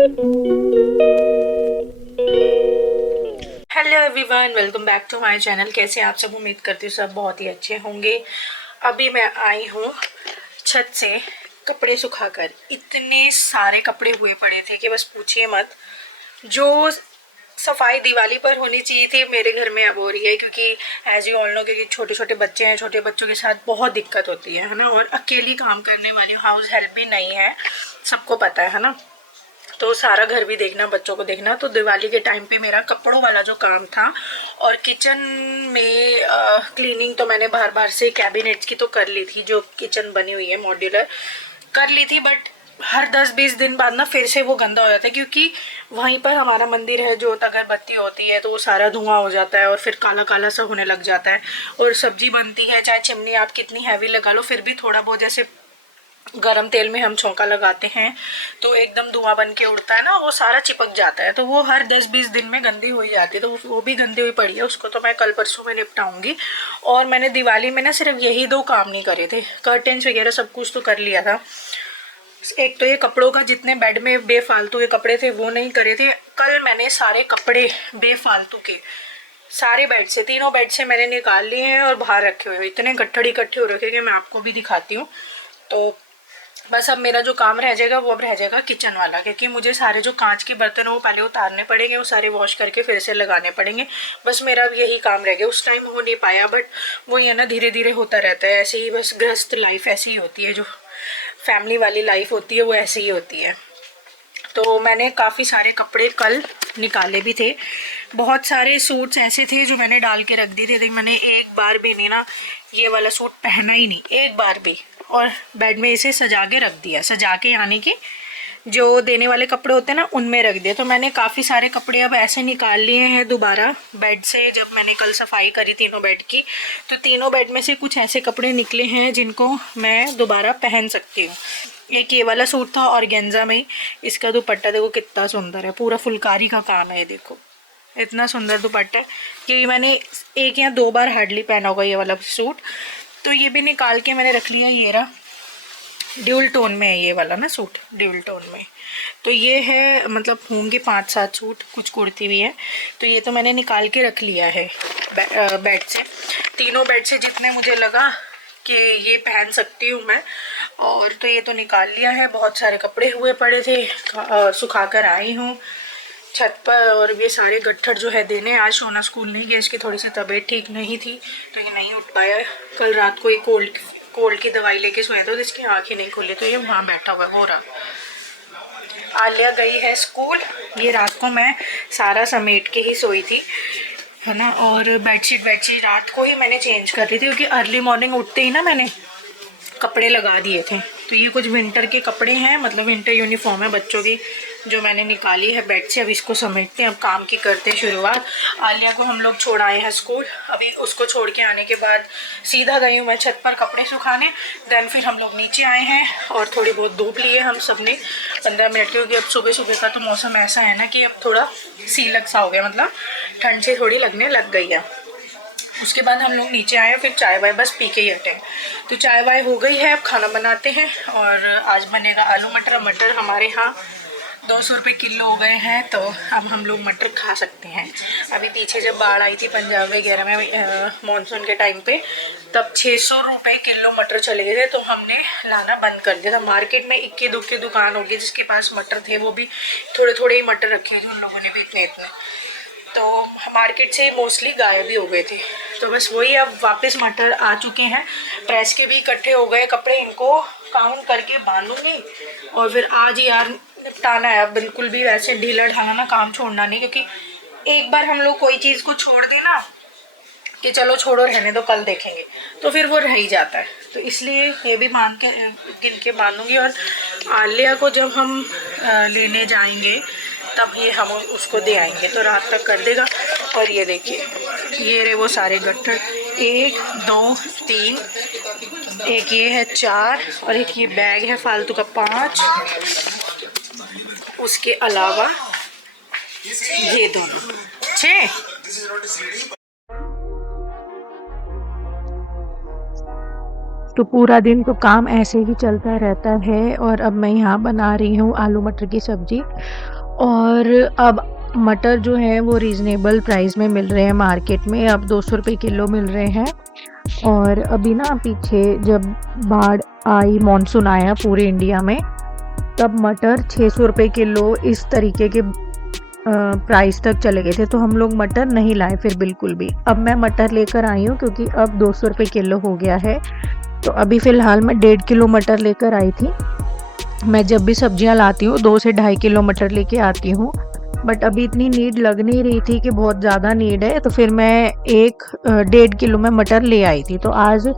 Hello everyone, welcome back to my channel. कैसे आप सब? उम्मीद करती हूँ सब बहुत ही अच्छे होंगे। अभी मैं आई हूँ छत से कपड़े सुखाकर। इतने सारे कपड़े हुए पड़े थे कि बस पूछिए मत। जो सफाई दिवाली पर होनी चाहिए थी मेरे घर में अब हो रही है, क्योंकि एज यू ऑल नो कि छोटे छोटे बच्चे हैं। छोटे बच्चों के साथ बहुत दिक्कत होती है ना। और अकेली काम करने वाली हाउस हेल्प भी नहीं है, सबको पता है ना। तो सारा घर भी देखना, बच्चों को देखना। तो दिवाली के टाइम पे मेरा कपड़ों वाला जो काम था और किचन में क्लीनिंग तो मैंने बार बार से कैबिनेट्स की तो कर ली थी, जो किचन बनी हुई है मॉड्यूलर कर ली थी। बट हर 10-20 दिन बाद ना फिर से वो गंदा हो जाता है, क्योंकि वहीं पर हमारा मंदिर है। जो अगरबत्ती होती है तो वो सारा धुआं हो जाता है और फिर काला काला सा होने लग जाता है। और सब्जी बनती है, चाहे चिमनी आप कितनी हैवी लगा लो, फिर भी थोड़ा बहुत जैसे गरम तेल में हम छौंका लगाते हैं तो एकदम धुआं बन के उड़ता है ना, वो सारा चिपक जाता है। तो वो हर 10-20 दिन में गंदी हो ही जाती है। तो वो भी गंदी हुई पड़ी है, उसको तो मैं कल परसों में निपटाऊंगी। और मैंने दिवाली में ना सिर्फ यही 2 काम नहीं करे थे, कर्टेन्स वगैरह सब कुछ तो कर लिया था। एक तो ये कपड़ों का, जितने बेड में बेफालतू के कपड़े थे वो नहीं करे थे। कल मैंने सारे कपड़े बेफालतू के सारे बेड से, तीनों बेड से मैंने निकाल लिए हैं और बाहर रखे हुए। इतने गट्ठड़ इकट्ठे हो रखे कि मैं आपको भी दिखाती हूँ। तो बस अब मेरा जो काम रह जाएगा वो अब रह जाएगा किचन वाला, क्योंकि मुझे सारे जो कांच के बर्तन है वो पहले उतारने पड़ेंगे, वो सारे वॉश करके फिर से लगाने पड़ेंगे। बस मेरा अब यही काम रह गया। उस टाइम हो नहीं पाया, बट वो ये ना धीरे धीरे होता रहता है ऐसे ही। बस गृहस्थ लाइफ ऐसी ही होती है, जो फैमिली वाली लाइफ होती है वो ऐसे ही होती है। तो मैंने काफ़ी सारे कपड़े कल निकाले भी थे। बहुत सारे सूट्स ऐसे थे जो मैंने डाल के रख दिए थे। मैंने एक बार भी नहीं ना ये वाला सूट पहना ही नहीं, एक बार भी। और बेड में इसे सजा के रख दिया, सजा के यानी कि जो देने वाले कपड़े होते हैं ना उनमें रख दिए। तो मैंने काफ़ी सारे कपड़े अब ऐसे निकाल लिए हैं दोबारा बेड से। जब मैंने कल सफाई करी तीनों बेड की, तो तीनों बेड में से कुछ ऐसे कपड़े निकले हैं जिनको मैं दोबारा पहन सकती हूँ। एक ये वाला सूट था ऑर्गेन्जा में। इसका दुपट्टा देखो कितना सुंदर है, पूरा फुलकारी का काम है। ये देखो इतना सुंदर दुपट्टा कि मैंने 1 या 2 बार हार्डली पहना होगा ये वाला सूट। तो ये भी निकाल के मैंने रख लिया। ये रहा, ड्यूल टोन में है ये वाला ना सूट, ड्यूल टोन में। तो ये है, मतलब होंगे 5-7 सूट, कुछ कुर्ती भी है। तो ये तो मैंने निकाल के रख लिया है बेड से। तीनों बेड से जितने मुझे लगा कि ये पहन सकती हूँ मैं, और तो ये तो निकाल लिया है। बहुत सारे कपड़े हुए पड़े थे, सुखा कर आई हूँ छत पर। और ये सारे गट्ठर जो है देने। आज सोना स्कूल नहीं गया, इसकी थोड़ी सी तबीयत ठीक नहीं थी तो ये नहीं उठ पाया। कल रात को ये कोल्ड की दवाई लेके सोया था तो इसकी आंखें नहीं खुली, तो ये वहाँ बैठा हुआ है। वो रहा, आलिया गई है स्कूल। ये रात को मैं सारा समेट के ही सोई थी, है ना। और बेडशीट रात को ही मैंने चेंज कर दी थी, क्योंकि अर्ली मॉर्निंग उठते ही ना मैंने कपड़े लगा दिए थे। तो ये कुछ विंटर के कपड़े हैं, मतलब विंटर यूनिफॉर्म है बच्चों की, जो मैंने निकाली है बेड से। अब इसको समेटते हैं, अब काम की करते हैं शुरुआत। आलिया को हम लोग छोड़ आए हैं स्कूल। अभी उसको छोड़ के आने के बाद सीधा गई हूँ मैं छत पर कपड़े सुखाने। देन फिर हम लोग नीचे आए हैं और थोड़ी बहुत धूप ली है हम सब ने 15 मिनट, क्योंकि अब सुबह सुबह का तो मौसम ऐसा है ना कि अब थोड़ा सीलक सा हो गया, मतलब ठंड से थोड़ी लगने लग गई है। उसके बाद हम लोग नीचे आए, फिर चाय वाय बस पी के ही हटे। तो चाय वाय हो गई है, अब खाना बनाते हैं। और आज बनेगा आलू मटर। मटर हमारे यहाँ 200 रुपये किलो हो गए हैं, तो अब हम लोग मटर खा सकते हैं। अभी पीछे जब बाढ़ आई थी पंजाब वगैरह में मानसून के टाइम पे, तब 600 रुपये किलो मटर चले गए थे। तो हमने लाना बंद कर दिया था। मार्केट में इक्के दुक्के दुकान होगी जिसके पास मटर थे, वो भी थोड़े थोड़े ही मटर रखे थे उन लोगों ने भी, इतने इतने। तो मार्केट से मोस्टली गायब भी हो गए थे। तो बस वही, अब वापस मटर आ चुके हैं। प्रेस के भी इकट्ठे हो गए कपड़े, इनको काउंट करके बांधूंगी और फिर आज यार निपटाना है। अब बिल्कुल भी वैसे ढीला ढाला ना काम छोड़ना नहीं, क्योंकि एक बार हम लोग कोई चीज़ को छोड़ देना कि चलो छोड़ो रहने दो कल देखेंगे, तो फिर वो रह ही जाता है। तो इसलिए ये भी बांध के गिन के बांधूंगी। और आलिया को जब हम लेने जाएंगे तब ये हम उसको दे आएंगे, तो रात तक कर देगा। और ये देखिए, ये रहे वो सारे गट्ठर, 1 2 3, एक ये है 4, और एक ये बैग है फालतू का 5, उसके अलावा ये दोनों 6। तो पूरा दिन तो काम ऐसे ही चलता रहता है। और अब मैं यहाँ बना रही हूँ आलू मटर की सब्ज़ी। और अब मटर जो है वो रीज़नेबल प्राइस में मिल रहे हैं मार्केट में, अब 200 रुपये किलो मिल रहे हैं। और अभी ना पीछे जब बाढ़ आई, मानसून आया पूरे इंडिया में, तब मटर 600 रुपये किलो इस तरीके के प्राइस तक चले गए थे। तो हम लोग मटर नहीं लाए फिर बिल्कुल भी। अब मैं मटर लेकर आई हूँ क्योंकि अब 200 रुपये किलो हो गया है। तो अभी फ़िलहाल मैं 1.5 किलो मटर लेकर आई थी। मैं जब भी सब्जियां लाती हूँ 2 से 2.5 किलो मटर लेके आती हूँ, बट अभी इतनी नीड लग नहीं रही थी कि बहुत ज़्यादा नीड है, तो फिर मैं 1.5 किलो में मटर ले आई थी। तो आज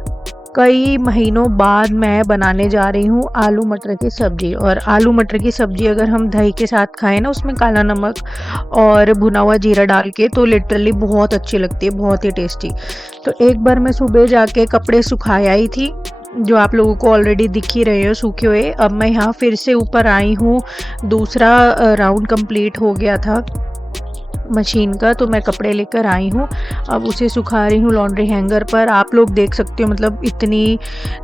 कई महीनों बाद मैं बनाने जा रही हूँ आलू मटर की सब्ज़ी। और आलू मटर की सब्ज़ी अगर हम दही के साथ खाएं ना, उसमें काला नमक और भुना हुआ जीरा डाल के, तो लिटरली बहुत अच्छी लगती है, बहुत ही टेस्टी। तो एक बार मैं सुबह जाके कपड़े सुखाए आई थी, जो आप लोगों को ऑलरेडी दिख ही रहे हो सूखे हुए। अब मैं यहाँ फिर से ऊपर आई हूँ, दूसरा राउंड कंप्लीट हो गया था मशीन का, तो मैं कपड़े लेकर आई हूँ। अब उसे सुखा रही हूँ लॉन्ड्री हैंगर पर। आप लोग देख सकते हो, मतलब इतनी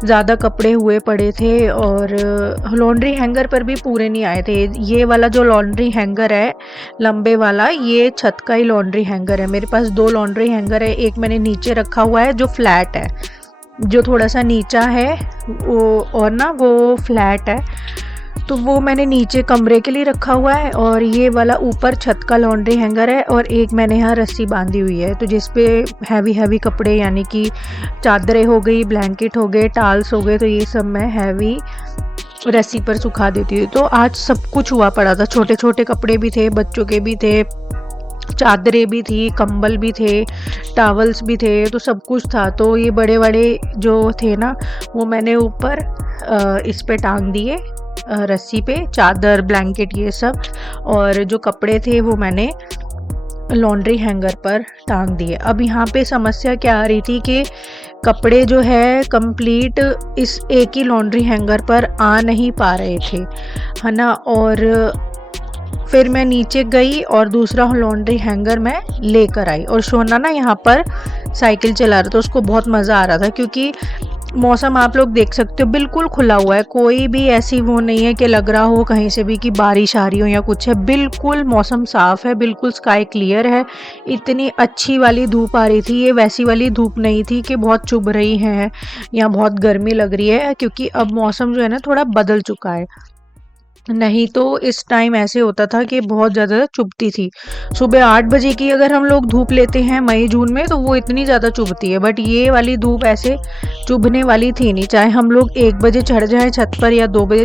ज़्यादा कपड़े हुए पड़े थे और लॉन्ड्री हैंगर पर भी पूरे नहीं आए थे। ये वाला जो लॉन्ड्री हैंगर है लंबे वाला, ये छत का ही लॉन्ड्री हैंगर है। मेरे पास 2 लॉन्ड्री हैंगर है, एक मैंने नीचे रखा हुआ है जो फ्लैट है, जो थोड़ा सा नीचा है वो, और ना वो फ्लैट है, तो वो मैंने नीचे कमरे के लिए रखा हुआ है। और ये वाला ऊपर छत का लॉन्ड्री हैंगर है। और एक मैंने यहाँ रस्सी बांधी हुई है, तो जिस पे हैवी कपड़े, यानी कि चादरें हो गई, ब्लैंकेट हो गए, टाल्स हो गए, तो ये सब मैं हैवी रस्सी पर सुखा देती हूँ। तो आज सब कुछ हुआ पड़ा था, छोटे छोटे कपड़े भी थे, बच्चों के भी थे, चादरें भी थी, कंबल भी थे, टॉवल्स भी थे, तो सब कुछ था। तो ये बड़े बड़े जो थे ना, वो मैंने ऊपर इस पे टांग दिए, रस्सी पे, चादर, ब्लैंकेट, ये सब। और जो कपड़े थे वो मैंने लॉन्ड्री हैंगर पर टांग दिए। अब यहाँ पे समस्या क्या आ रही थी कि कपड़े जो है कंप्लीट इस एक ही लॉन्ड्री हैंगर पर आ नहीं पा रहे थे, है ना। और फिर मैं नीचे गई और दूसरा लॉन्ड्री हैंगर मैं लेकर आई। और सोना ना यहाँ पर साइकिल चला रहा था, उसको बहुत मज़ा आ रहा था, क्योंकि मौसम आप लोग देख सकते हो बिल्कुल खुला हुआ है, कोई भी ऐसी वो नहीं है कि लग रहा हो कहीं से भी कि बारिश आ रही हो या कुछ है। बिल्कुल मौसम साफ है, बिल्कुल स्काई क्लियर है। इतनी अच्छी वाली धूप आ रही थी, ये वैसी वाली धूप नहीं थी कि बहुत चुभ रही है या बहुत गर्मी लग रही है, क्योंकि अब मौसम जो है ना थोड़ा बदल चुका है। नहीं तो इस टाइम ऐसे होता था कि बहुत ज़्यादा चुभती थी। सुबह 8 बजे की अगर हम लोग धूप लेते हैं मई जून में, तो वो इतनी ज़्यादा चुभती है, बट ये वाली धूप ऐसे चुभने वाली थी नहीं। चाहे हम लोग 1 बजे चढ़ जाएं छत पर या 2 बजे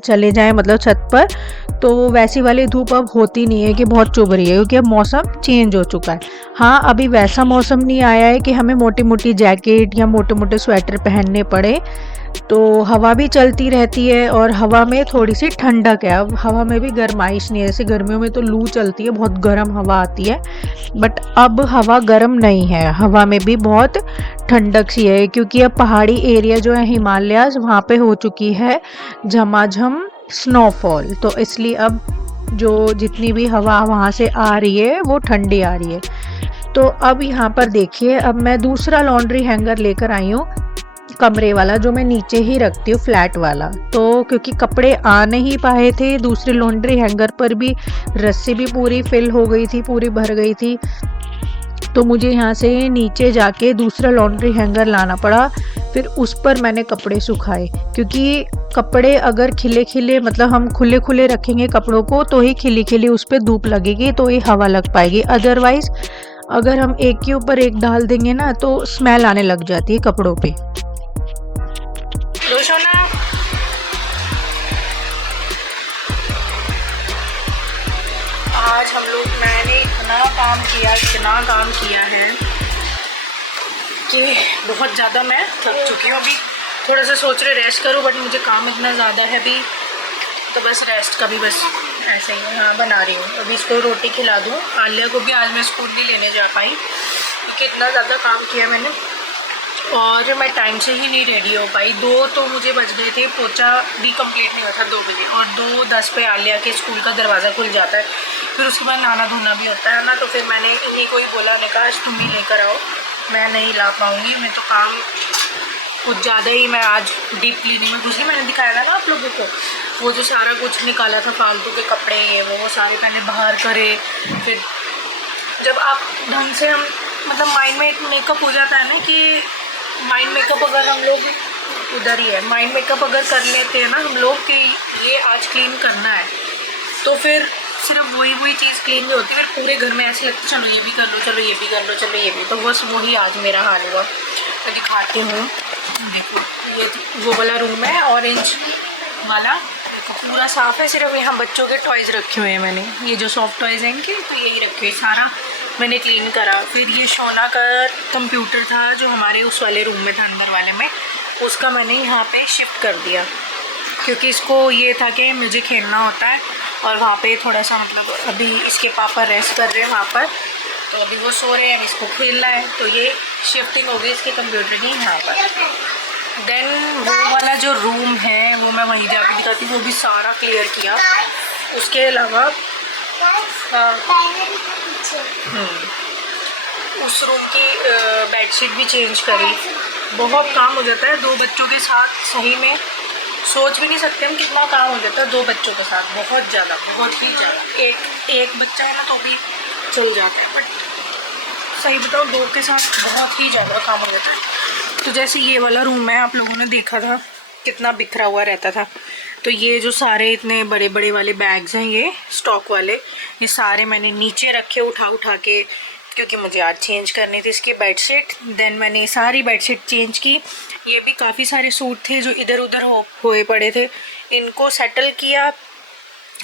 चले जाएं, मतलब छत पर, तो वैसी वाली धूप अब होती नहीं है कि बहुत चुभ रही है, क्योंकि अब मौसम चेंज हो चुका है। हाँ, अभी वैसा मौसम नहीं आया है कि हमें मोटी मोटी जैकेट या मोटे मोटे स्वेटर पहनने पड़े। तो हवा भी चलती रहती है और हवा में थोड़ी सी ठंडक है। अब हवा में भी गर्माइश नहीं है, जैसे गर्मियों में तो लू चलती है, बहुत गर्म हवा आती है, बट अब हवा गर्म नहीं है, हवा में भी बहुत ठंडक सी है। क्योंकि अब पहाड़ी एरिया जो है हिमालयाज, वहाँ पे हो चुकी है झमाझम स्नोफॉल, तो इसलिए अब जो जितनी भी हवा वहाँ से आ रही है वो ठंडी आ रही है। तो अब यहाँ पर देखिए, अब मैं दूसरा लॉन्ड्री हैंगर लेकर आई हूँ, कमरे वाला, जो मैं नीचे ही रखती हूँ, फ्लैट वाला। तो क्योंकि कपड़े आ नहीं पाए थे, दूसरे लॉन्ड्री हैंगर पर भी रस्सी भी पूरी फिल हो गई थी, पूरी भर गई थी, तो मुझे यहाँ से नीचे जाके दूसरा लॉन्ड्री हैंगर लाना पड़ा। फिर उस पर मैंने कपड़े सुखाए, क्योंकि कपड़े अगर खिले खिले, मतलब हम खुले खुले रखेंगे कपड़ों को, तो ही खिली खिली उस पर धूप लगेगी, तो ही हवा लग पाएगी। अदरवाइज अगर हम एक के ऊपर एक डाल देंगे ना, तो स्मेल आने लग जाती है कपड़ों पे। आज हम लोग, मैंने इतना काम किया है कि बहुत ज़्यादा मैं थक चुकी हूँ। अभी थोड़ा सा सोच रहे रेस्ट करूँ, बट मुझे काम इतना ज़्यादा है अभी, तो बस रेस्ट का भी बस ऐसे ही हाँ बना रही हूँ। अभी इसको रोटी खिला दूँ। आलिया को भी आज मैं स्कूल नहीं लेने जा पाई, क्योंकि इतना ज़्यादा काम किया मैंने और मैं टाइम से ही नहीं रेडी हो पाई। 2 तो मुझे बज गए थे, पोछा भी कंप्लीट नहीं हुआ था 2 बजे, और 2:10 पे आलिया के स्कूल का दरवाज़ा खुल जाता है, फिर उसके बाद नहाना धोना भी होता है ना। तो फिर मैंने इन्हीं को ही बोला, ने कहा आज तुम ही लेकर आओ, मैं नहीं ला पाऊँगी, मैं तो काम कुछ ज़्यादा ही मैं आज डीप क्लीनिंग में घुसी। मैंने दिखाया था ना आप लोगों को, वो जो सारा कुछ निकाला था फालतू के कपड़े, वो सारे पहले बाहर करे। फिर जब आप ढंग से हम मतलब माइंड में एक मेकअप हो जाता है ना कि माइंड मेकअप अगर हम लोग उधर ही है, माइंड मेकअप अगर कर लेते हैं ना हम लोग कि ये आज क्लीन करना है, तो फिर सिर्फ वही चीज़ क्लीन नहीं होती, फिर पूरे घर में ऐसे लगता चलो ये भी कर लो, चलो ये भी कर लो, चलो ये भी। तो बस वही आज मेरा हाल हुआ। मैं दिखाती हूँ, देखो ये वो वाला रूम है ऑरेंज वाला, देखो पूरा साफ़ है। सिर्फ यहाँ बच्चों के टॉयज़ रखे हुए हैं मैंने, ये जो सॉफ्ट टॉयज़ हैं इनके, तो यही रखे हुए, सारा मैंने क्लीन करा। फिर ये शोना का कंप्यूटर था जो हमारे उस वाले रूम में था अंदर वाले में, उसका मैंने यहाँ पे शिफ्ट कर दिया, क्योंकि इसको ये था कि मुझे खेलना होता है और वहाँ पे थोड़ा सा मतलब अभी इसके पापा रेस्ट कर रहे हैं वहाँ पर, तो अभी वो सो रहे हैं, इसको खेलना है, तो ये शिफ्टिंग हो गई इसके कंप्यूटर की यहाँ पर। देन वो वाला जो रूम है वो मैं वहीं जाके दिखाती हूँ, वो भी सारा क्लियर किया। उसके अलावा उस रूम की बेडशीट भी चेंज करी। बहुत काम हो जाता है 2 बच्चों के साथ, सही में सोच भी नहीं सकते हम कितना काम हो जाता है 2 बच्चों के साथ, बहुत ज़्यादा, बहुत ही ज़्यादा। एक बच्चा है ना तो भी चल जाता है, बट सही बताओ 2 के साथ बहुत ही ज़्यादा काम हो जाता है। तो जैसे ये वाला रूम है, आप लोगों ने देखा था कितना बिखरा हुआ रहता था, तो ये जो सारे इतने बड़े बड़े वाले बैग्स हैं, ये स्टॉक वाले, ये सारे मैंने नीचे रखे उठा के, क्योंकि मुझे आज चेंज करनी थी इसकी बेडशीट। देन मैंने सारी बेडशीट चेंज की। ये भी काफ़ी सारे सूट थे जो इधर उधर हुए पड़े थे, इनको सेटल किया।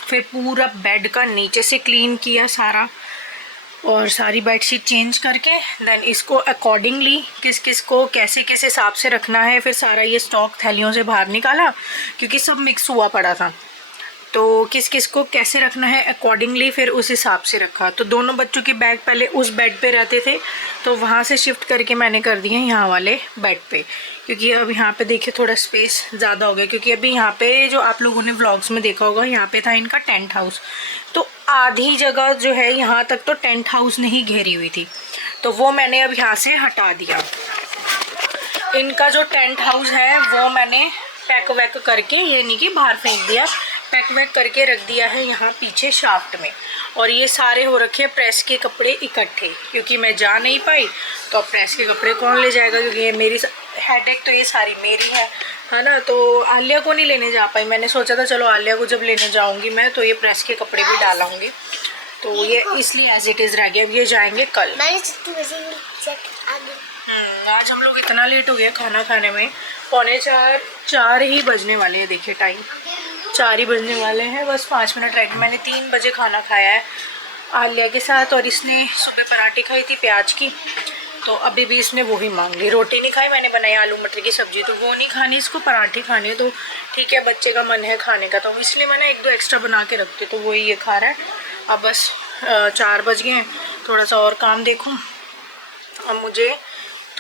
फिर पूरा बेड का नीचे से क्लीन किया सारा, और सारी बेडशीट चेंज करके देन इसको अकॉर्डिंगली किस किस को कैसे किस हिसाब से रखना है, फिर सारा ये स्टॉक थैलियों से बाहर निकाला, क्योंकि सब मिक्स हुआ पड़ा था, तो किस किस को कैसे रखना है अकॉर्डिंगली फिर उस हिसाब से रखा। तो दोनों बच्चों के बैग पहले उस बेड पे रहते थे, तो वहाँ से शिफ्ट करके मैंने कर दिए यहाँ वाले बेड पे, क्योंकि अब यहाँ पे देखिए थोड़ा स्पेस ज़्यादा हो गया, क्योंकि अभी यहाँ पे जो आप लोगों ने व्लॉग्स में देखा होगा, यहाँ पे था इनका टेंट हाउस, तो आधी जगह जो है यहाँ तक तो टेंट हाउस ने ही घेरी हुई थी, तो वो मैंने अब यहाँ से हटा दिया। इनका जो टेंट हाउस है वो मैंने पैक वैक करके, ये नहीं कि बाहर फेंक दिया, पैक वैक करके रख दिया है यहाँ पीछे शाफ्ट में। और ये सारे हो रखे हैं प्रेस के कपड़े इकट्ठे, क्योंकि मैं जा नहीं पाई, तो अब प्रेस के कपड़े कौन ले जाएगा, क्योंकि ये मेरी हेडेक तो ये सारी मेरी है ना। तो आलिया को नहीं लेने जा पाई, मैंने सोचा था चलो आलिया को जब लेने जाऊँगी मैं तो ये प्रेस के कपड़े भी डालाऊँगी, तो ये इसलिए एज इट इज़ रह गया। अब ये जाएंगे कल। आज हम लोग इतना लेट हो गया खाना खाने में, 3:45 ही बजने वाले हैं, देखिए टाइम 4 ही बजने वाले हैं, बस 5 मिनट रह गए। मैंने 3 बजे खाना खाया है आलिया के साथ, और इसने सुबह पराठे खाई थी प्याज की, तो अभी भी इसने वही मांग ली। रोटी नहीं खाई, मैंने बनाई आलू मटर की सब्जी, तो वो नहीं खानी, इसको पराठे खाने, तो ठीक है बच्चे का मन है खाने का, तो इसलिए मैंने 1-2 एक्स्ट्रा बना के रखती, तो वही ये खा रहा है। अब बस 4 बज गए हैं, थोड़ा सा और काम देखूँ। अब मुझे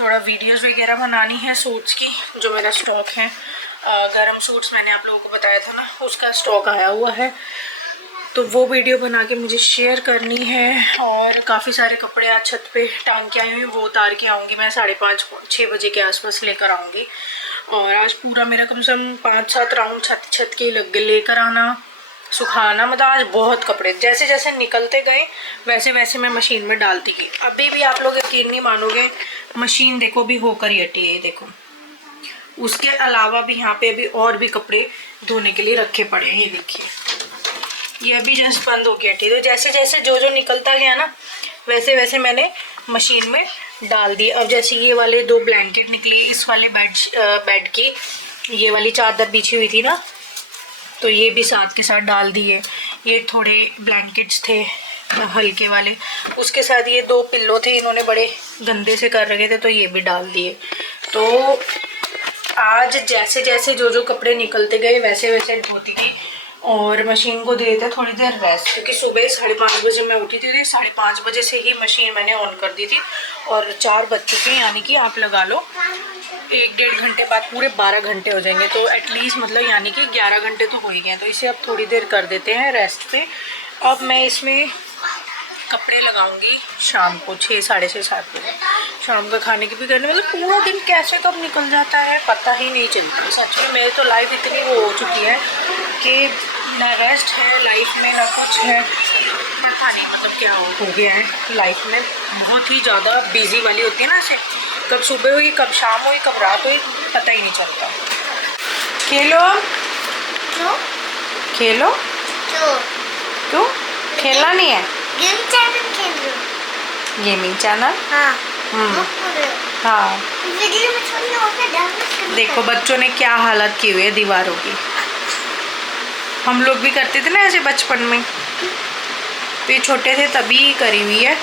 थोड़ा वीडियोस वगैरह बनानी है सूट्स की, जो मेरा स्टॉक है, गरम सूट्स मैंने आप लोगों को बताया था ना, उसका स्टॉक आया हुआ है, तो वो वीडियो बना के मुझे शेयर करनी है। और काफ़ी सारे कपड़े आज छत पे टांग के आई हुई, वो उतार के आऊँगी मैं 5:30-6 बजे के आसपास लेकर आऊँगी। और आज पूरा मेरा कम से कम 5-7 राउंड छत के लेकर आना, सुखाना, मतलब आज बहुत कपड़े जैसे जैसे निकलते गए वैसे वैसे मैं मशीन में डालती गई। अभी भी आप लोग यकीन नहीं मानोगे, मशीन देखो भी होकर ही हटी है, देखो। उसके अलावा भी यहाँ पे अभी और भी कपड़े धोने के लिए रखे पड़े हैं, ये देखिए, ये अभी जस्ट बंद होके हटी। तो जैसे जैसे जो निकलता गया ना, वैसे वैसे मैंने मशीन में डाल दिए। अब जैसे ये वाले 2 ब्लैंकेट निकली इस वाले बेड की, ये वाली चादर बिछी हुई थी ना, तो ये भी साथ के साथ डाल दिए। ये थोड़े ब्लैंकेट्स थे हल्के वाले, उसके साथ ये 2 पिल्लो थे, इन्होंने बड़े गंदे से कर रखे थे, तो ये भी डाल दिए। तो आज जैसे जैसे जो कपड़े निकलते गए वैसे वैसे धोती गई, और मशीन को दे देते थोड़ी देर रेस्ट, क्योंकि सुबह 5:30 बजे मैं उठी थी, 5:30 बजे से ही मशीन मैंने ऑन कर दी थी, और 4 बज चुके हैं, यानी कि आप लगा लो 1-1.5 घंटे बाद पूरे 12 घंटे हो जाएंगे, तो एटलीस्ट मतलब यानी कि 11 घंटे तो हो ही गए हैं। तो इसे अब थोड़ी देर कर देते हैं रेस्ट पे। अब मैं इसमें कपड़े लगाऊंगी शाम को 6, साढ़े 6, 7 बजे। शाम का खाने की भी करने, मतलब पूरा दिन कैसे कब निकल जाता है पता ही नहीं चलता। सच में मेरी तो लाइफ इतनी वो हो चुकी है कि ना रेस्ट है लाइफ में ना कुछ है, पता नहीं मतलब क्या हो गया है लाइफ में। बहुत ही ज़्यादा बिजी वाली होती है ना, ऐसे कब सुबह हुई कब शाम हुई कब रात हुई पता ही नहीं चलता। खेलो खेलो क्यों खेलना नहीं है? Gaming channel. हाँ देखो बच्चों ने क्या हालत की हुई है दीवारों की। हम लोग भी करते थे ना ऐसे बचपन में, तो ये छोटे थे तभी करी हुई है।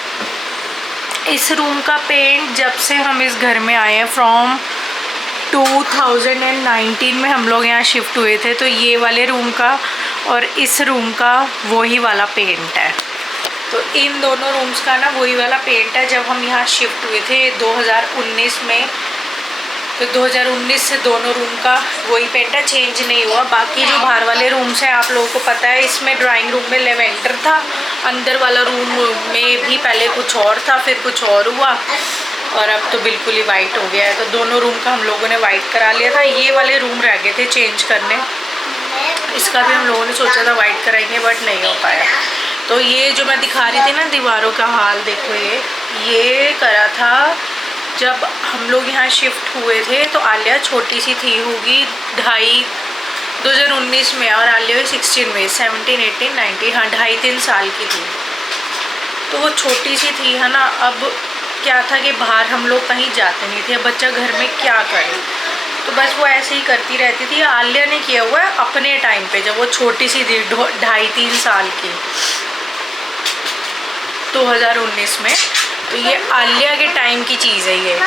इस रूम का पेंट जब से हम इस घर में आए हैं फ्रॉम 2019 में हम लोग यहाँ शिफ्ट हुए थे, तो ये वाले रूम का और इस रूम का वही वाला पेंट है। तो इन दोनों रूम्स का ना वही वाला पेंट है। जब हम यहाँ शिफ्ट हुए थे 2019 में, तो 2019 से दोनों रूम का वही पेंट है, चेंज नहीं हुआ। बाकी जो बाहर वाले रूम्स हैं आप लोगों को पता है, इसमें ड्राइंग रूम में लेवेंडर था, अंदर वाला रूम में भी पहले कुछ और था फिर कुछ और हुआ, और अब तो बिल्कुल ही वाइट हो गया है। तो दोनों रूम का हम लोगों ने वाइट करा लिया था। ये वाले रूम रह गए थे चेंज करने, इसका भी हम लोगों ने सोचा था वाइट कराएंगे बट नहीं हो पाया। तो ये जो मैं दिखा रही थी ना दीवारों का हाल देखो, ये करा था जब हम लोग यहाँ शिफ्ट हुए थे। तो आलिया छोटी सी थी, होगी 2019 में, और आलिया 16 में, 17, 18, 19, हाँ 2.5-3 साल की थी। तो वो छोटी सी थी है ना। अब क्या था कि बाहर हम लोग कहीं जाते नहीं थे, अब बच्चा घर में क्या करे, तो बस वो ऐसे ही करती रहती थी। आलिया ने किया हुआ है अपने टाइम पे, जब वो छोटी सी थी 2.5-3 साल की, 2019 में। तो ये आलिया के टाइम की चीज़ है ये।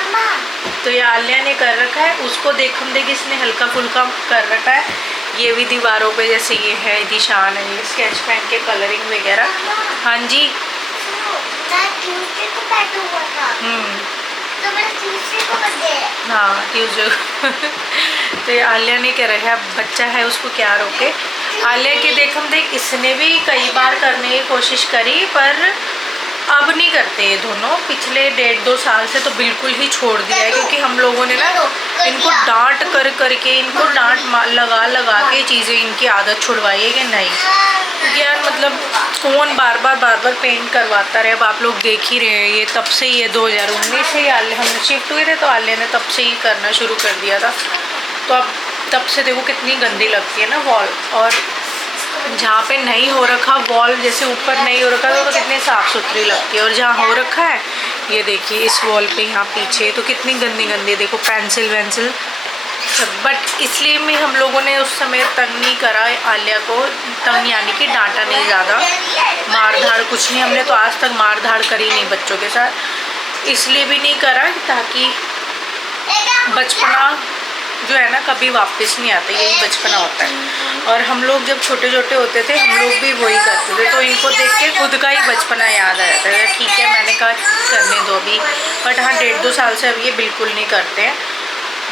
तो ये आलिया ने कर रखा है, उसको देखम देख इसने हल्का फुल्का कर रखा है। ये भी दीवारों पे जैसे ये है निशान है, ये स्केच पेन के कलरिंग वगैरह। हाँ जी हाँ ट्यूसडे तो ये आलिया ने क्या रखा है, बच्चा है उसको क्या रोके। आलिया के देखम देख इसने भी कई बार करने की कोशिश करी पर अब नहीं करते ये दोनों। पिछले 1.5-2 साल से तो बिल्कुल ही छोड़ दिया है, क्योंकि हम लोगों ने ना इनको डांट कर करके, इनको डांट लगा लगा के चीज़ें इनकी आदत छुड़वाई है कि नहीं। क्योंकि यार मतलब कौन बार बार पेंट करवाता रहे। अब आप लोग देख ही रहे हैं, ये तब से ही है 2019 से ही आलिया हम शिफ्ट हुए थे, तो आलिया ने तब से ही करना शुरू कर दिया था। तो अब तब से देखो कितनी गंदी लगती है ना वॉल, और जहाँ पे नहीं हो रखा वॉल, जैसे ऊपर नहीं हो रखा तो कितनी साफ़ सुथरी लगती है, और जहाँ हो रखा है ये देखिए इस वॉल पे यहाँ पीछे तो कितनी गंदी देखो पेंसिल वेंसिल सब। बट इसलिए भी हम लोगों ने उस समय तंग नहीं करा आलिया को, तंग यानी कि डांटा नहीं ज़्यादा, मार धाड़ कुछ नहीं। हमने तो आज तक मार धाड़ करी नहीं बच्चों के साथ, इसलिए भी नहीं करा ताकि बचपना जो है ना कभी वापस नहीं आता, यही बचपना होता है। और हम लोग जब छोटे छोटे होते थे हम लोग भी वही करते थे, तो इनको देख के खुद का ही बचपना याद आ जाता है। ठीक है मैंने कहा करने दो अभी, बट हाँ 1.5-2 साल से अब ये बिल्कुल नहीं करते हैं,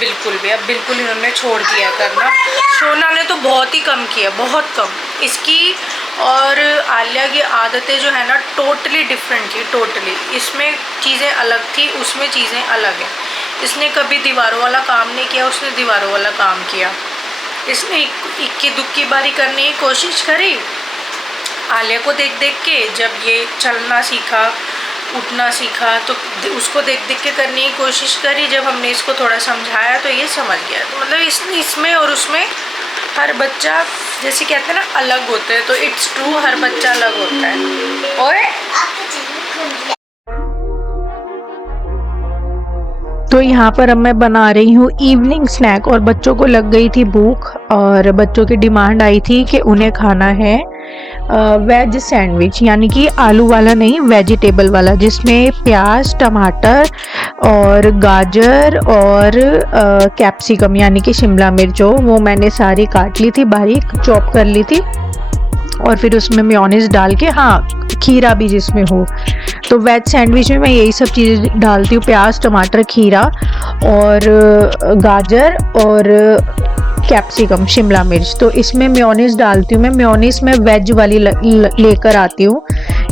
बिल्कुल भी। अब बिल्कुल इन्होंने छोड़ दिया करना। सोना ने तो बहुत ही कम किया, बहुत कम। इसकी और आलिया की आदतें जो है ना टोटली डिफरेंट थी, टोटली। इसमें चीज़ें अलग थी, उसमें चीज़ें अलग हैं। इसने कभी दीवारों वाला काम नहीं किया, उसने दीवारों वाला काम किया। इसने इक्की दुक्की बारी करने की कोशिश करी आलिया को देख देख के। जब ये चलना सीखा, उठना सीखा, तो उसको देख देख के करने की कोशिश करी। जब हमने इसको थोड़ा समझाया तो ये समझ गया। तो मतलब इसमें और उसमें हर बच्चा जैसे कहते हैं ना अलग होते हैं, तो इट्स ट्रू, हर बच्चा अलग होता है। और तो यहाँ पर अब मैं बना रही हूँ इवनिंग स्नैक, और बच्चों को लग गई थी भूख, और बच्चों की डिमांड आई थी कि उन्हें खाना है वेज सैंडविच, यानी कि आलू वाला नहीं, वेजिटेबल वाला, जिसमें प्याज, टमाटर और गाजर और कैप्सिकम यानी कि शिमला मिर्च हो, वो मैंने सारी काट ली थी, बारीक चॉप कर ली थी, और फिर उसमें मेयोनीज डाल के, हाँ खीरा भी जिसमें हो। तो वेज सैंडविच में मैं यही सब चीज़ें डालती हूँ, प्याज, टमाटर, खीरा और गाजर और कैप्सिकम, शिमला मिर्च। तो इसमें मेयोनीज डालती हूँ मैं। मेयोनीज में वेज वाली लेकर आती हूँ,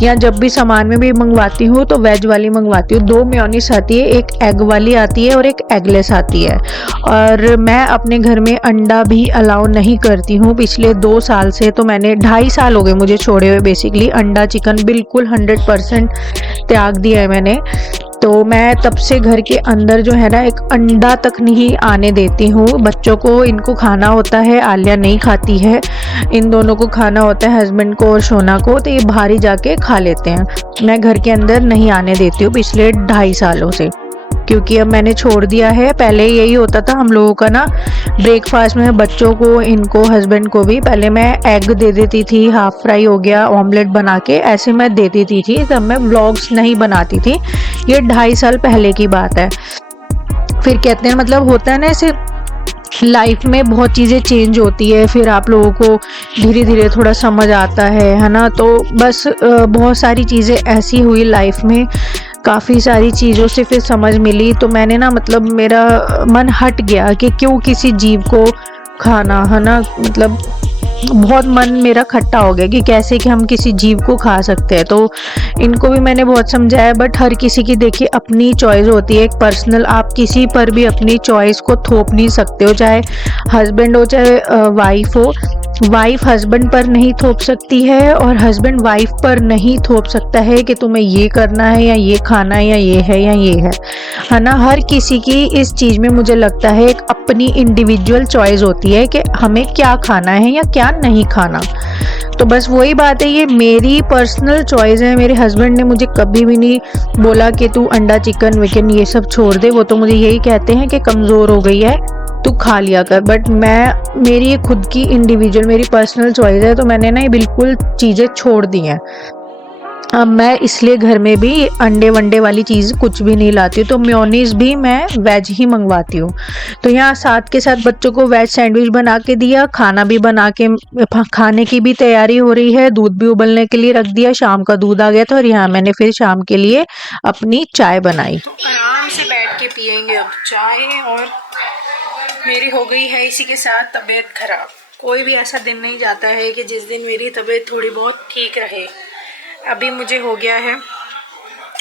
या जब भी सामान में भी मंगवाती हूँ तो वेज वाली मंगवाती हूँ। 2 मेयोनीज आती है, एक एग वाली आती है और एक एगलेस आती है। और मैं अपने घर में अंडा भी अलाउ नहीं करती हूँ पिछले 2 साल से। तो मैंने 2.5 साल हो गए मुझे छोड़े हुए बेसिकली, अंडा चिकन बिल्कुल 100% त्याग दिया है मैंने। तो मैं तब से घर के अंदर जो है ना एक अंडा तक नहीं आने देती हूँ। बच्चों को इनको खाना होता है, आलिया नहीं खाती है, इन दोनों को खाना होता है, हस्बैंड को और शोना को, तो ये बाहर ही जाके खा लेते हैं। मैं घर के अंदर नहीं आने देती हूँ पिछले 2.5 सालों से, क्योंकि अब मैंने छोड़ दिया है। पहले यही होता था हम लोगों का ना, ब्रेकफास्ट में बच्चों को, इनको, हस्बैंड को भी पहले मैं एग दे देती थी, हाफ फ्राई हो गया, ऑमलेट बना के ऐसे मैं दे देती थी, तब मैं व्लॉग्स नहीं बनाती थी। ये 2.5 साल पहले की बात है। फिर कहते हैं मतलब होता है ना ऐसे लाइफ में बहुत चीज़ें चेंज होती है, फिर आप लोगों को धीरे धीरे थोड़ा समझ आता है ना। तो बस बहुत सारी चीज़ें ऐसी हुई लाइफ में, काफ़ी सारी चीज़ों से फिर समझ मिली। तो मैंने ना मतलब मेरा मन हट गया कि क्यों किसी जीव को खाना, है ना। मतलब बहुत मन मेरा खट्टा हो गया कि कैसे कि हम किसी जीव को खा सकते हैं। तो इनको भी मैंने बहुत समझाया, बट हर किसी की देखिए अपनी चॉइस होती है, एक पर्सनल, आप किसी पर भी अपनी चॉइस को थोप नहीं सकते हो, चाहे हस्बैंड हो चाहे वाइफ हो। वाइफ हस्बैंड पर नहीं थोप सकती है और हस्बैंड वाइफ पर नहीं थोप सकता है कि तुम्हें ये करना है या ये खाना है या ये है या ये है ना। हर किसी की इस चीज़ में मुझे लगता है एक अपनी इंडिविजुअल चॉइस होती है कि हमें क्या खाना है या क्या नहीं खाना। तो बस वही बात है, ये मेरी पर्सनल चॉइस है। मेरे हस्बैंड ने मुझे कभी भी नहीं बोला कि तू अंडा चिकन विकन ये सब छोड़ दे, वो तो मुझे यही कहते हैं कि कमज़ोर हो गई है, तू खा लिया कर। बट मैं, मेरी ये खुद की इंडिविजुअल, मेरी पर्सनल चॉइस है, तो मैंने ना ये बिल्कुल चीज़ें छोड़ दी हैं। अब मैं इसलिए घर में भी अंडे वंडे वाली चीज़ कुछ भी नहीं लाती हूँ। तो मेयोनीज़ भी मैं वेज ही मंगवाती हूँ। तो यहाँ साथ के साथ बच्चों को वेज सैंडविच बना के दिया, खाना भी बना के, खाने की भी तैयारी हो रही है, दूध भी उबलने के लिए रख दिया, शाम का दूध आ गया था। और यहाँ मैंने फिर शाम के लिए अपनी चाय बनाई। तो आराम से बैठ के पियेंगे अब चाय। और मेरी हो गई है इसी के साथ तबीयत खराब। कोई भी ऐसा दिन नहीं जाता है कि जिस दिन मेरी तबीयत थोड़ी बहुत ठीक रहे। अभी मुझे हो गया है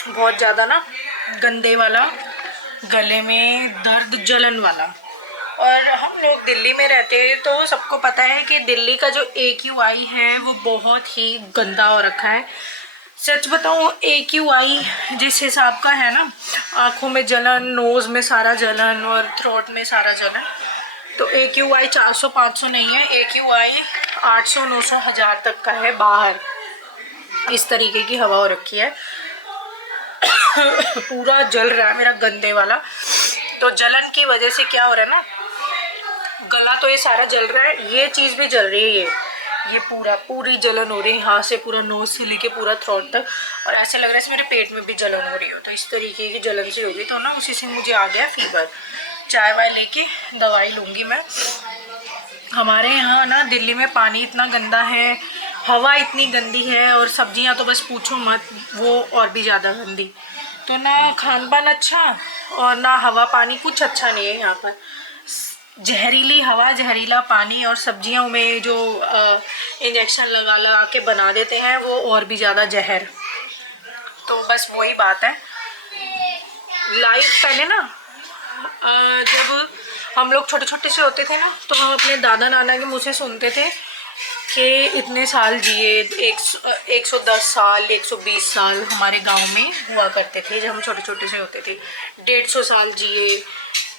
बहुत ज़्यादा ना गंदे वाला, गले में दर्द, जलन वाला। और हम लोग दिल्ली में रहते हैं तो सबको पता है कि दिल्ली का जो AQI है वो बहुत ही गंदा हो रखा है। सच बताऊँ, AQI जिस हिसाब का है ना, आँखों में जलन, नोज़ में सारा जलन और थ्रोट में सारा जलन, तो AQI 400-500 नहीं है, AQI 800-900 हज़ार तक का है बाहर। इस तरीके की हवा हो रखी है। पूरा जल रहा है मेरा गंदे वाला। तो जलन की वजह से क्या हो रहा है ना, गला तो ये सारा जल रहा है, ये चीज़ भी जल रही है, ये पूरी जलन हो रही है, यहाँ से पूरा नोज से लेके पूरा थ्रोट तक। और ऐसे लग रहा है मेरे पेट में भी जलन हो रही हो। तो इस तरीके की जलन से होगी, तो ना उसी से मुझे आ गया फीवर। चाय वाय लेके दवाई लूँगी मैं। हमारे यहाँ ना दिल्ली में पानी इतना गंदा है, हवा इतनी गंदी है, और सब्जियाँ तो बस पूछो मत, वो और भी ज़्यादा गंदी। तो ना खान पान अच्छा और ना हवा पानी कुछ अच्छा नहीं है यहाँ पर। जहरीली हवा, जहरीला पानी, और सब्जियों में जो इंजेक्शन लगा के बना देते हैं वो और भी ज़्यादा जहर। तो बस वही बात है। लाइफ पहले ना जब हम लोग छोटे छोटे से होते थे ना, तो हम अपने दादा नाना के मुँह से सुनते थे कि इतने साल जिए, 110 साल, 120 साल हमारे गांव में हुआ करते थे जब हम छोटे छोटे से होते थे, 150 साल जिए।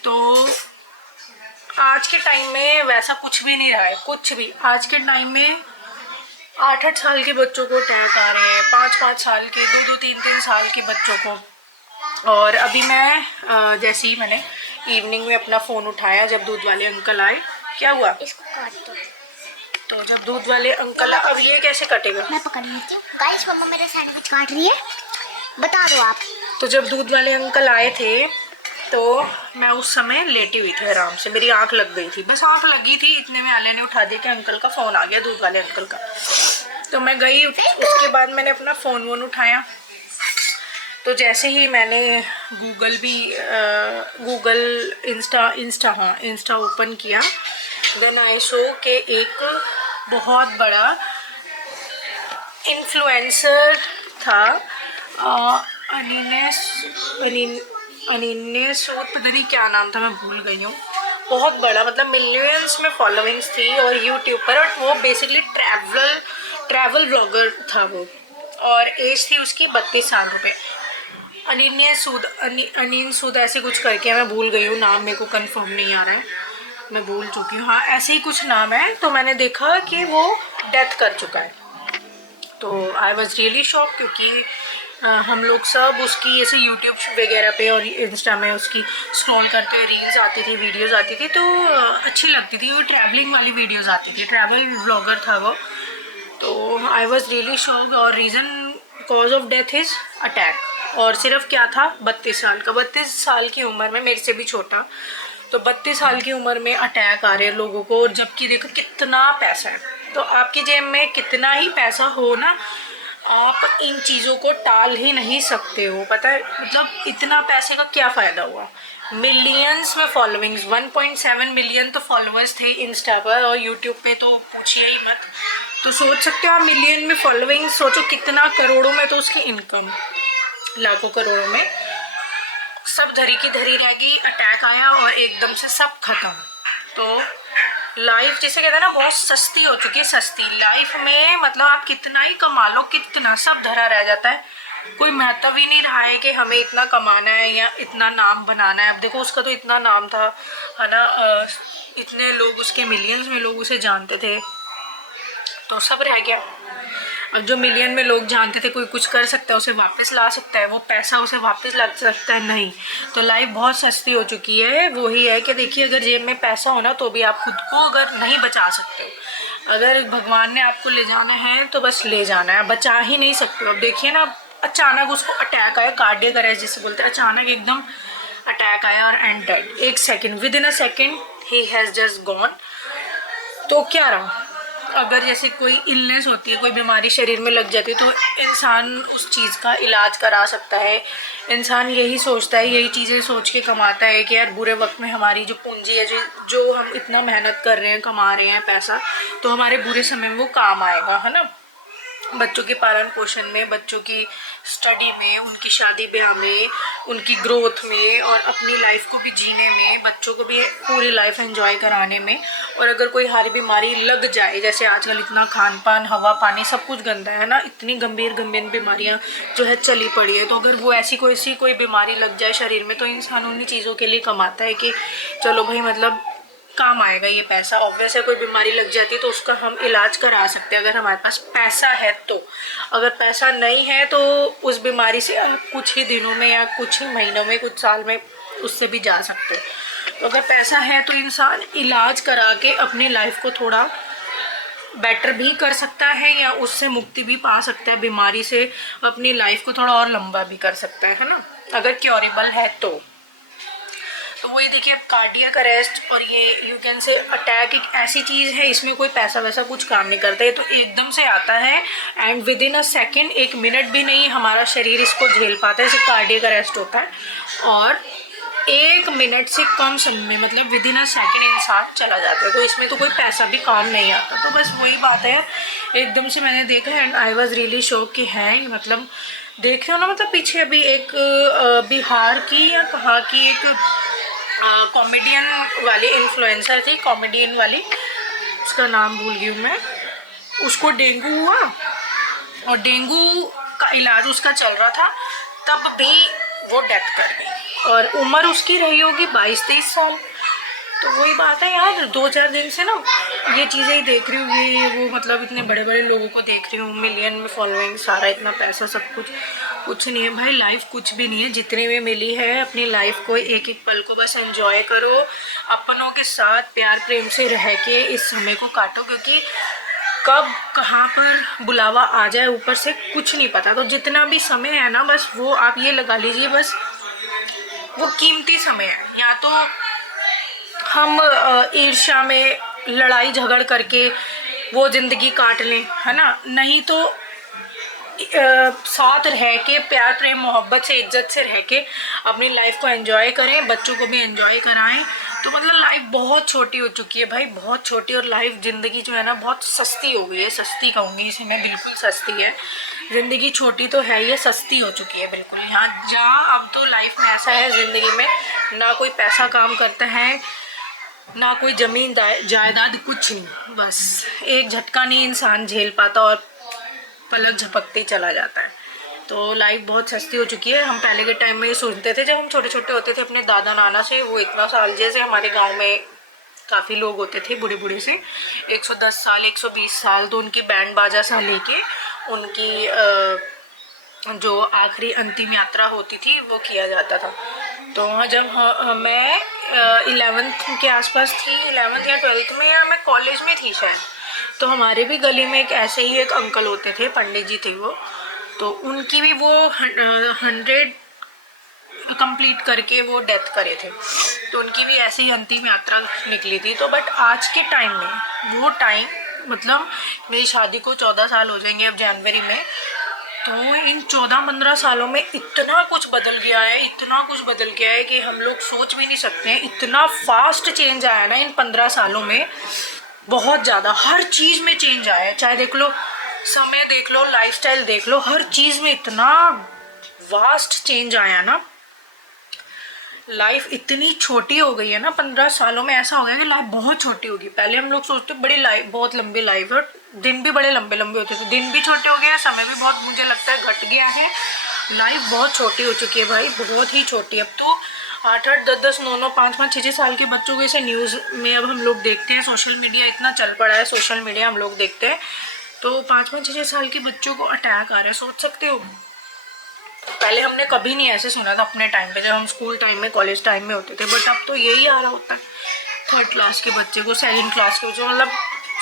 तो आज के टाइम में वैसा कुछ भी नहीं रहा है, कुछ भी। आज के टाइम में 8-8 साल के बच्चों को अटैक आ रहे हैं, 5-5 साल के, 2-2, 3-3 साल के बच्चों को। और अभी मैं जैसे ही मैंने इवनिंग में अपना फ़ोन उठाया, जब दूध वाले अंकल आए, क्या हुआ, इसको काट दो। तो जब दूध वाले अंकल, अब ये कैसे कटेगा, मैं पकड़ लेती हूँ। गाइस, मम्मा मेरा सैंडविच काट रही है, बता दो आप। तो जब दूध वाले अंकल आए थे तो मैं उस समय लेटी हुई थी आराम से, मेरी आंख लग गई थी, बस आंख लगी थी, इतने में आले ने उठा दिया कि अंकल का फ़ोन आ गया, दूध वाले अंकल का। तो मैं गई, उसके बाद मैंने अपना फ़ोन वोन उठाया। तो जैसे ही मैंने इंस्टा ओपन किया, देन आई शो के एक बहुत बड़ा इन्फ्लुएंसर था अनिन्य सूद, पता नहीं क्या नाम था, मैं भूल गई हूँ। बहुत बड़ा, मतलब मिलियंस में फॉलोइंग्स थी और यूट्यूब पर, और वो बेसिकली ट्रैवल व्लॉगर था वो, और एज थी उसकी 32 साल रुपए। अनिन सूद ऐसे कुछ करके है, मैं भूल गई हूँ नाम, मेरे को कंफर्म नहीं आ रहा है, मैं भूल चुकी हूँ। हाँ ऐसे ही कुछ नाम है। तो मैंने देखा कि वो डेथ कर चुका है, तो आई वॉज रियली शॉक, क्योंकि हम लोग सब उसकी ऐसे यूट्यूब वगैरह पे और इंस्टा में उसकी स्क्रॉल करते रील्स आती थी, वीडियोस आती थी, तो अच्छी लगती थी। वो ट्रैवलिंग वाली वीडियोस आती थी, ट्रैवल व्लॉगर था वो। तो आई वॉज रियली शॉक। और reason cause of death is attack. और सिर्फ क्या था, 32 साल का, 32 साल की उम्र में, मेरे से भी छोटा, तो 32 साल की उम्र में अटैक आ रहे हैं लोगों को। और जबकि देखो कितना पैसा है, तो आपकी जेब में कितना ही पैसा हो ना, आप इन चीज़ों को टाल ही नहीं सकते हो। पता है, मतलब इतना पैसे का क्या फ़ायदा हुआ। मिलियंस में फॉलोइंग्स, 1.7 मिलियन तो फॉलोअर्स थे इंस्टा पर, और यूट्यूब पे तो पूछिए ही मत। तो सोच सकते हो आप, मिलियन में फॉलोइंग्स, सोचो कितना, करोड़ों में तो उसकी इनकम, लाखों करोड़ों में। सब धरी की धरी रह गई, अटैक आया और एकदम से सब खत्म। तो लाइफ जिसे कहते हैं ना, बहुत सस्ती हो चुकी है, सस्ती लाइफ में, मतलब आप कितना ही कमा लो, कितना, सब धरा रह जाता है। कोई महत्व ही नहीं रहा है कि हमें इतना कमाना है या इतना नाम बनाना है। अब देखो उसका तो इतना नाम था, है ना, इतने लोग उसके, मिलियंस में लोग उसे जानते थे, तो सब रह गया। अब जो मिलियन में लोग जानते थे, कोई कुछ कर सकता है, उसे वापस ला सकता है, वो पैसा उसे वापस ला सकता है, नहीं। तो लाइफ बहुत सस्ती हो चुकी है। वो ही है कि देखिए, अगर जेब में पैसा हो ना, तो भी आप खुद को अगर नहीं बचा सकते हो। अगर भगवान ने आपको ले जाना है तो बस ले जाना है, बचा ही नहीं सकते हो। अब देखिए ना, अचानक उसको अटैक आया, कार्डियक अरेस्ट जिसे बोलते हैं, अचानक एकदम अटैक आया और एंड, एक second, with in a second he has just gone. तो क्या रहा, अगर जैसे कोई इलनेस होती है, कोई बीमारी शरीर में लग जाती है, तो इंसान उस चीज़ का इलाज करा सकता है। इंसान यही सोचता है, यही चीज़ें सोच के कमाता है कि यार बुरे वक्त में हमारी जो पूंजी है, जो हम इतना मेहनत कर रहे हैं, कमा रहे हैं पैसा, तो हमारे बुरे समय में वो काम आएगा, है ना। बच्चों के पालन पोषण में, बच्चों की स्टडी में, उनकी शादी ब्याह में, उनकी ग्रोथ में, और अपनी लाइफ को भी जीने में, बच्चों को भी पूरी लाइफ एंजॉय कराने में। और अगर कोई हारी बीमारी लग जाए, जैसे आजकल इतना खान पान, हवा पानी सब कुछ गंदा है ना, इतनी गंभीर गंभीर बीमारियां जो है चली पड़ी है, तो अगर वो ऐसी कोई बीमारी लग जाए शरीर में, तो इंसान उन्हीं चीज़ों के लिए कमाता है कि चलो भाई, मतलब काम आएगा ये पैसा। ऑब्वियस है, कोई बीमारी लग जाती है तो उसका हम इलाज करा सकते हैं अगर हमारे पास पैसा है तो। अगर पैसा नहीं है तो उस बीमारी से हम कुछ ही दिनों में या कुछ ही महीनों में, कुछ साल में उससे भी जा सकते हैं। तो अगर पैसा है तो इंसान इलाज करा के अपनी लाइफ को थोड़ा बेटर भी कर सकता है, या उससे मुक्ति भी पा सकता है, बीमारी से अपनी लाइफ को थोड़ा और लंबा भी कर सकता है ना, अगर क्योरेबल है तो। तो वही देखिए, अब कार्डियक अरेस्ट और ये यू कैन से अटैक एक ऐसी चीज़ है, इसमें कोई पैसा वैसा कुछ काम नहीं करता है, तो एकदम से आता है and with in a second, 1 minute भी नहीं हमारा शरीर इसको झेल पाता है, इसे कार्डियक अरेस्ट होता है। और 1 मिनट से कम समय में, मतलब विद इन अ सेकेंड इंसान चला जाता है। तो इसमें तो कोई पैसा भी काम नहीं आता। तो बस वही बात है, एकदम से मैंने देखा and I was really shock कि है, मतलब देख रहे हो ना, मतलब पीछे अभी एक बिहार की या कहाँ की एक कॉमेडियन वाली इन्फ्लुएंसर थी, कॉमेडियन वाली, उसका नाम भूल गई हूँ मैं। उसको डेंगू हुआ और डेंगू का इलाज उसका चल रहा था, तब भी वो डेथ कर गई, और उम्र उसकी रही होगी 22-23 साल। तो वही बात है यार, 2-4 दिन से ना ये चीज़ें ही देख रही हूँ, ये वो, मतलब इतने बड़े बड़े लोगों को देख रही हूँ, मिलियन में फॉलोइंग, सारा इतना पैसा, सब कुछ नहीं है भाई। लाइफ कुछ भी नहीं है, जितने में मिली है अपनी लाइफ को एक एक पल को बस एंजॉय करो, अपनों के साथ प्यार प्रेम से रह के इस समय को काटो, क्योंकि कब कहाँ पर बुलावा आ जाए ऊपर से कुछ नहीं पता। तो जितना भी समय है ना, बस वो आप ये लगा लीजिए, बस वो कीमती समय है। या तो हम ईर्ष्या में लड़ाई झगड़ करके वो ज़िंदगी काट लें, है ना, नहीं तो साथ रह के प्यार प्रेम मोहब्बत से, इज्जत से रह के अपनी लाइफ को एंजॉय करें, बच्चों को भी एंजॉय कराएं, तो मतलब लाइफ बहुत छोटी हो चुकी है भाई, बहुत छोटी। और लाइफ ज़िंदगी जो है ना बहुत सस्ती हो गई है, सस्ती कहूँगी इसे मैं, बिल्कुल सस्ती है ज़िंदगी। छोटी तो है, ये सस्ती हो चुकी है बिल्कुल। यहाँ जहाँ अब तो लाइफ में ऐसा है ज़िंदगी में, ना कोई पैसा काम करता है, ना कोई ज़मीन जायदाद, कुछ नहीं। बस एक झटका नहीं इंसान झेल पाता और पलक झपकते ही चला जाता है। तो लाइफ बहुत सस्ती हो चुकी है। हम पहले के टाइम में ये सोचते थे जब हम छोटे छोटे होते थे अपने दादा नाना से, वो इतना साल, जैसे हमारे गांव में काफ़ी लोग होते थे बूढ़े बूढ़े से, 110 साल 120 साल, तो उनकी बैंड बाजा सा लेके उनकी जो आखिरी अंतिम यात्रा होती थी वो किया जाता था। तो वहाँ जब मैं 11th के आसपास थी, 11th या 12th में, या मैं कॉलेज में थी शायद, तो हमारे भी गली में एक ऐसे ही एक अंकल होते थे, पंडित जी थे वो। तो उनकी भी वो 100 कंप्लीट करके वो डेथ करे थे, तो उनकी भी ऐसी ही अंतिम यात्रा निकली थी। तो बट आज के टाइम में वो टाइम, मतलब मेरी शादी को 14 साल हो जाएंगे अब जनवरी में, तो इन 14-15 सालों में इतना कुछ बदल गया है, इतना कुछ बदल गया है कि हम लोग सोच भी नहीं सकते हैं। इतना फास्ट चेंज आया ना इन 15 सालों में, बहुत ज़्यादा हर चीज़ में चेंज आया है। चाहे देख लो समय, देख लो लाइफस्टाइल, देख लो, हर चीज़ में इतना वास्ट चेंज आया ना। लाइफ इतनी छोटी हो गई है ना 15 सालों में, ऐसा हो गया कि लाइफ बहुत छोटी होगी। पहले हम लोग सोचते बड़ी लाइफ, बहुत लंबी लाइफ है, दिन भी बड़े लंबे लंबे होते थे, दिन भी छोटे हो गए हैं, समय भी बहुत मुझे लगता है घट गया है। लाइफ बहुत छोटी हो चुकी है भाई, बहुत ही छोटी। अब तो 8-8, 10-10, 9-9, 5-5, 6-6 साल के बच्चों को ऐसे न्यूज़ में अब हम लोग देखते हैं, सोशल मीडिया इतना चल पड़ा है, सोशल मीडिया हम लोग देखते हैं, तो 5-5, 6-6 साल के बच्चों को अटैक आ रहा है, सोच सकते हो। पहले हमने कभी नहीं ऐसे सुना था अपने टाइम पे, जब हम स्कूल टाइम में, कॉलेज टाइम में होते थे, बट अब तो यही आ रहा होता है 3rd क्लास के बच्चे को, 2nd क्लास के बच्चे, मतलब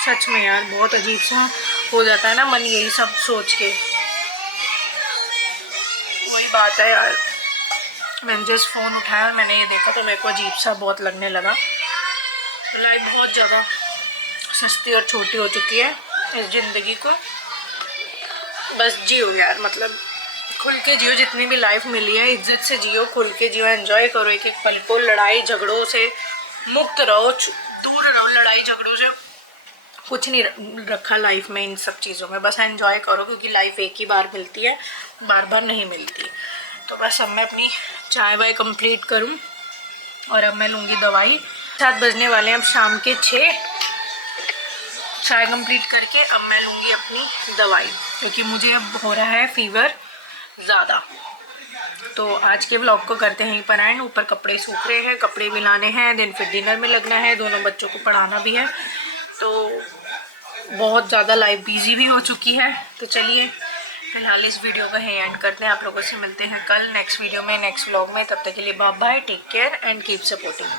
सच में यार बहुत अजीब सा हो जाता है ना मन यही सब सोच के। वही बात है यार, मैंने जस्ट फ़ोन उठाया और मैंने ये देखा तो मेरे को अजीब सा बहुत लगने लगा। लाइफ बहुत ज़्यादा सस्ती और छोटी हो चुकी है, इस ज़िंदगी को बस जियो यार, मतलब खुल के जियो, जितनी भी लाइफ मिली है इज्जत से जियो, खुल के जियो, एंजॉय करो एक एक पल को। लड़ाई झगड़ों से मुक्त रहो, दूर रहो लड़ाई झगड़ों से, कुछ नहीं रखा लाइफ में इन सब चीज़ों में, बस एंजॉय करो, क्योंकि लाइफ एक ही बार मिलती है, बार बार नहीं मिलती। तो बस अब मैं अपनी चाय वाय कंप्लीट करूं और अब मैं लूँगी दवाई। 7 बजने वाले हैं अब शाम के 6। चाय कंप्लीट करके अब मैं लूँगी अपनी दवाई, क्योंकि मुझे अब हो रहा है फीवर ज़्यादा। तो आज के व्लॉग को करते हैं यहीं पर एंड। ऊपर कपड़े सूख रहे हैं, कपड़े भी लाने हैं, दिन फिर डिनर में लगना है, दोनों बच्चों को पढ़ाना भी है, तो बहुत ज़्यादा लाइफ बिजी भी हो चुकी है। तो चलिए फिलहाल इस वीडियो का यहीं एंड करते हैं, आप लोगों से मिलते हैं कल नेक्स्ट वीडियो में, नेक्स्ट व्लॉग में। तब तक के लिए bye bye, take care and keep supporting.